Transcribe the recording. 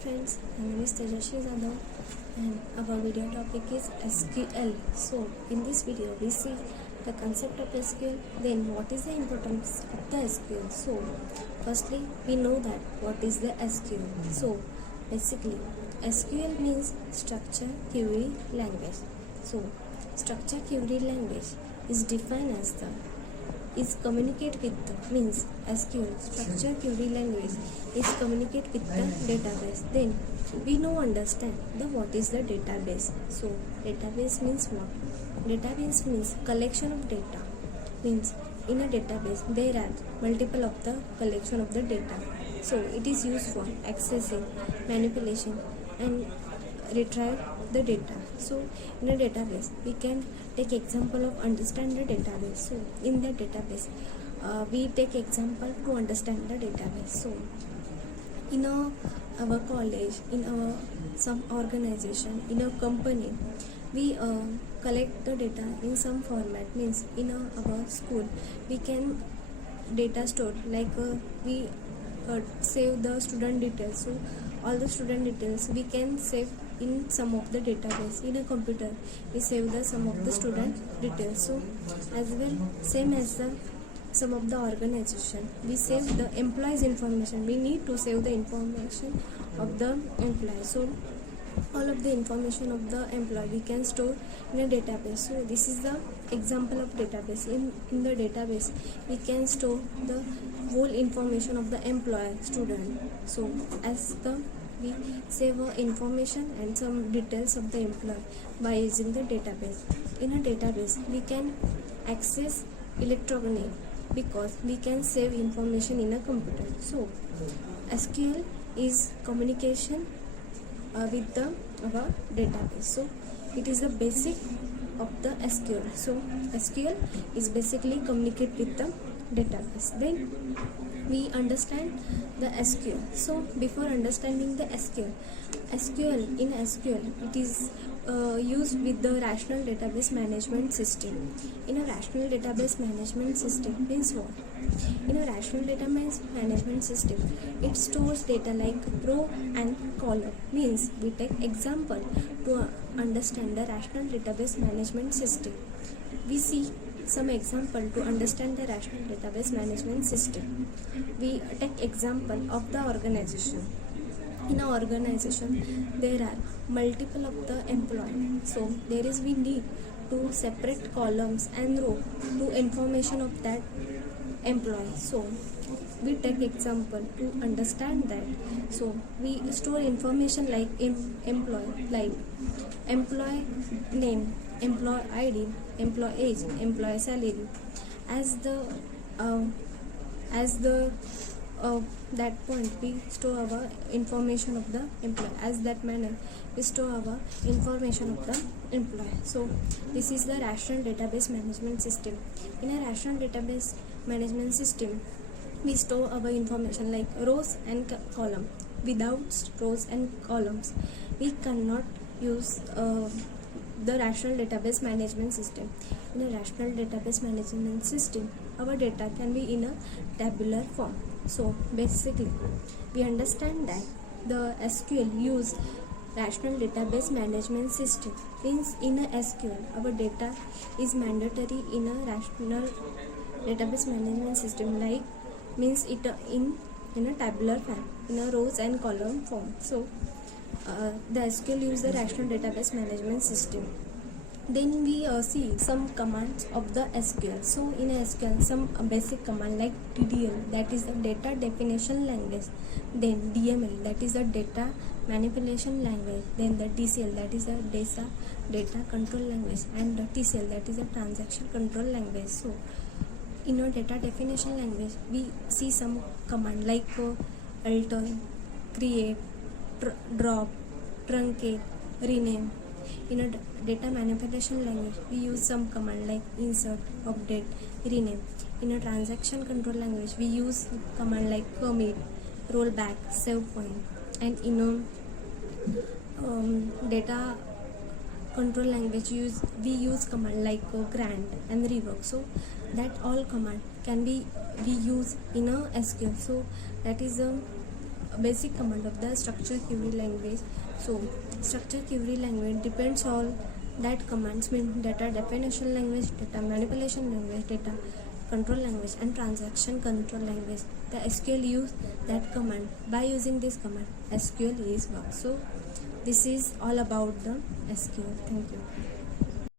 friends, my name is Tejasvi Zadav and our video topic is SQL. So in this video we see the concept of SQL, then what is the importance of the SQL. So firstly we know that what is the SQL. So basically SQL means structure query language. So structure query language is defined as the is communicate with the means SQL structure query language is communicate with the database. Then we know understand the what is the database. So database means what? Database means collection of data. Means in a database there are multiple of the collection of the data. So it is used for accessing, manipulation and retrieve the data. So in a database we can take example of understand the database. So in the database we take example to understand the database. So in our college, in our some organization, in a company, we collect the data in some format. Means in our school we can data store like we save the student details. So all the student details we can save in some of the database. In a computer we save the some of the student details. So as well same as the some of the organization we save the employees information. We need to save the information of the employee. So all of the information of the employee we can store in a database. So this is the example of database. In the database we can store the whole information of the employee, student. So as the we save information and some details of the employee by using the database. In a database we can access electronically because we can save information in a computer. So SQL is communication with the our database. So it is the basic of the SQL. So SQL is basically communicate with the database. Then we understand the SQL. So before understanding the SQL in SQL it is used with the rational database management system. In a rational database management system means what? In a rational database management system it stores data like row and column. Means we take example to understand the rational database management system. We see some example to understand the rational database management system. We take example of the organization. In our organization there are multiple of the employees. So there is we need to separate columns and row to information of that employee. So we take example to understand that. So we store information like employee, like employee name, employee ID, employee age, employee salary. As the that point we store our information of the employee. As that manner we store our information of the employee. So this is the rational database management system. In a rational database management system we store our information like rows and column. Without rows and columns we cannot use the rational database management system. In a rational database management system our data can be in a tabular form. So basically we understand that the SQL use rational database management system. Means in a SQL our data is mandatory in a rational database management system, like means it in a tabular form, in a rows and column form. So the SQL use the rational database management system. Then we see some commands of the SQL. So in a SQL some basic command like DDL, that is the data definition language. Then DML, that is the data manipulation language. Then the DCL, that is the data control language. And the TCL, that is the transaction control language. So in a data definition language we see some command like alter, create, drop, truncate, rename. In a data manipulation language we use some command like insert, update, rename. In a transaction control language we use command like commit, rollback, save point. And in a data control language we use command like grant and revoke. So that all command can be we use in a SQL. So that is a basic command of the structure query language. So structure query language depends on that commands mean data definition language, data manipulation language, data control language, and transaction control language. The SQL use that command. By using this command, SQL is work. So this is all about the SQL. Thank you.